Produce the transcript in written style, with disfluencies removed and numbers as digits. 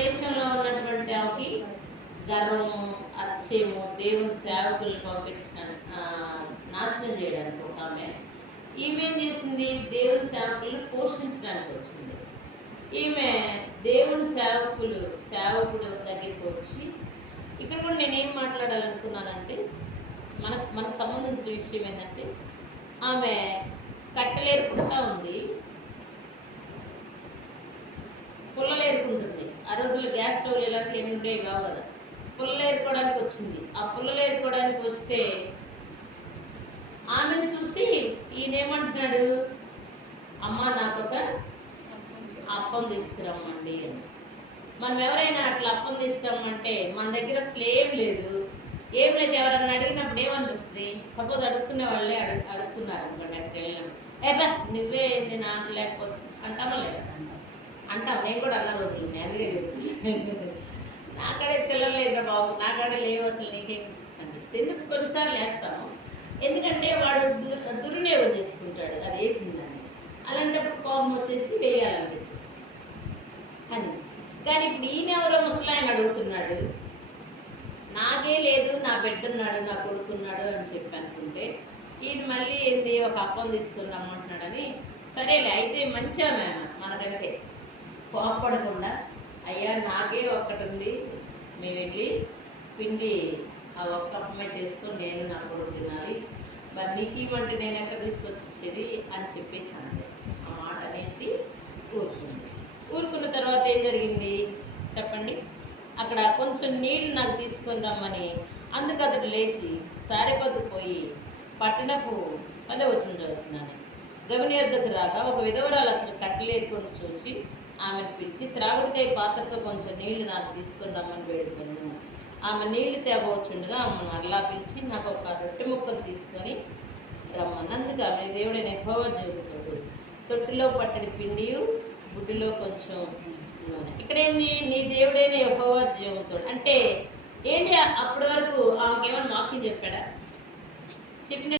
దేశంలో ఉన్నటువంటి ఆమెకి గర్వము, అతిశయము, దేవుని సేవకులను పంపించడానికి నాశనం చేయడానికి ఒక ఆమె. ఈమె ఏం చేసింది? దేవుని సేవకులను పోషించడానికి వచ్చింది. ఈమె దేవుని సేవకుడు దగ్గరికి వచ్చి, ఇక్కడ కూడా నేనేం మాట్లాడాలనుకున్నానంటే, మనకు సంబంధించిన విషయం ఏంటంటే, ఆమె కట్టెలేరుకుంటా ఉంది, పుల్లలు ఏరుకుంటుంది. ఆ రోజుల్లో గ్యాస్ స్టవ్లు ఇలాంటివి ఏమి ఉండేవి కావు కదా. పుల్లలు ఏరుకోవడానికి వచ్చింది. ఆ పుల్లలు ఏరుకోవడానికి వస్తే ఆమెను చూసి ఈయనేమంటున్నాడు, అమ్మ నాకొక అప్పం తీసుకురమ్మండి అని. మనం ఎవరైనా అట్లా అప్పం తీసుకురమ్మంటే మన దగ్గర అసలు ఏం లేదు, ఏం లేదు, ఎవరన్నా అడిగినప్పుడు ఏమనిపిస్తుంది? సపోజ్ అడుక్కునే వాళ్ళే అడుక్కున్నారు అనుకోండి, అక్కడికి వెళ్ళినాం, ఏబా నువ్వే ఏంది నాకు లేకపోతే అంటామా లేదా? అంటాం. నేను కూడా అన్న రోజులు ఉన్నాయి, అందుకే చెప్తున్నాను. నాకాడే చిల్లర లేదురా బాబు, నాకాడే లేవు, అసలు నీకేం అనిపిస్తుంది. ఎందుకు కొన్నిసార్లు వేస్తాను, ఎందుకంటే వాడు దుర్వినియోగం చేసుకుంటాడు అది వేసిందని. అలాంటప్పుడు కోపం వచ్చేసి వేయాలనిపించింది అని. కానీ ఇప్పుడు ఈయన ఎవరో ముసలాయన అడుగుతున్నాడు, నాకే లేదు, నా బిడ్డున్నాడు, నా కొడుకున్నాడు అని చెప్పి అనుకుంటే, ఈయన మళ్ళీ ఏంది ఒక అప్పం తీసుకుని రమ్మంటున్నాడని, సరేలే అయితే మంచిగా మనకంటే కోపడకుండా, అయ్యా నాకే ఒక్కటి ఉంది, మేము వెళ్ళి పిండి ఆ ఒక్క అప్పమే చేసుకొని నేను నా కొడుకు తినాలి, మరి నీకు ఇవ్వంటే నేను ఎక్కడ తీసుకొచ్చి ఇచ్చేది అని చెప్పేసి అంటే ఆ మాట అనేసి ఊరుకున్న తర్వాత ఏం జరిగింది చెప్పండి? అక్కడ కొంచెం నీళ్ళు నాకు తీసుకొని రమ్మని అందుకు అతడు లేచి సారెపద్దుకుపోయి పట్టణపు 10వ వచనం చదువుతున్నాను. గవిని వద్దకు రాగా ఒక విధవరాలు అసలు కట్టెలేరుకొని చూసి ఆమెను పిలిచి, త్రాగుడికై పాత్రతో కొంచెం నీళ్లు నాకు తీసుకొని రమ్మని వేడుకున్నాను. ఆమె నీళ్లు తేబోచుండగా ఆమెను మరలా పిలిచి, నాకు ఒక రొట్టె ముక్కను తీసుకొని రమ్మన్నందుకు ఆమె దేవుడైన యెహోవా చెబుతాడు, తొట్టిలో పట్టడి పిండి, గుడ్డిలో కొంచెం నూనె. ఇక్కడేంది? నీ దేవుడైన యెహోవా జీవంతోడు అంటే ఏంటి? అప్పటి వరకు ఆమెకేమైనా వాక్యం చెప్పాడా? చెప్పిన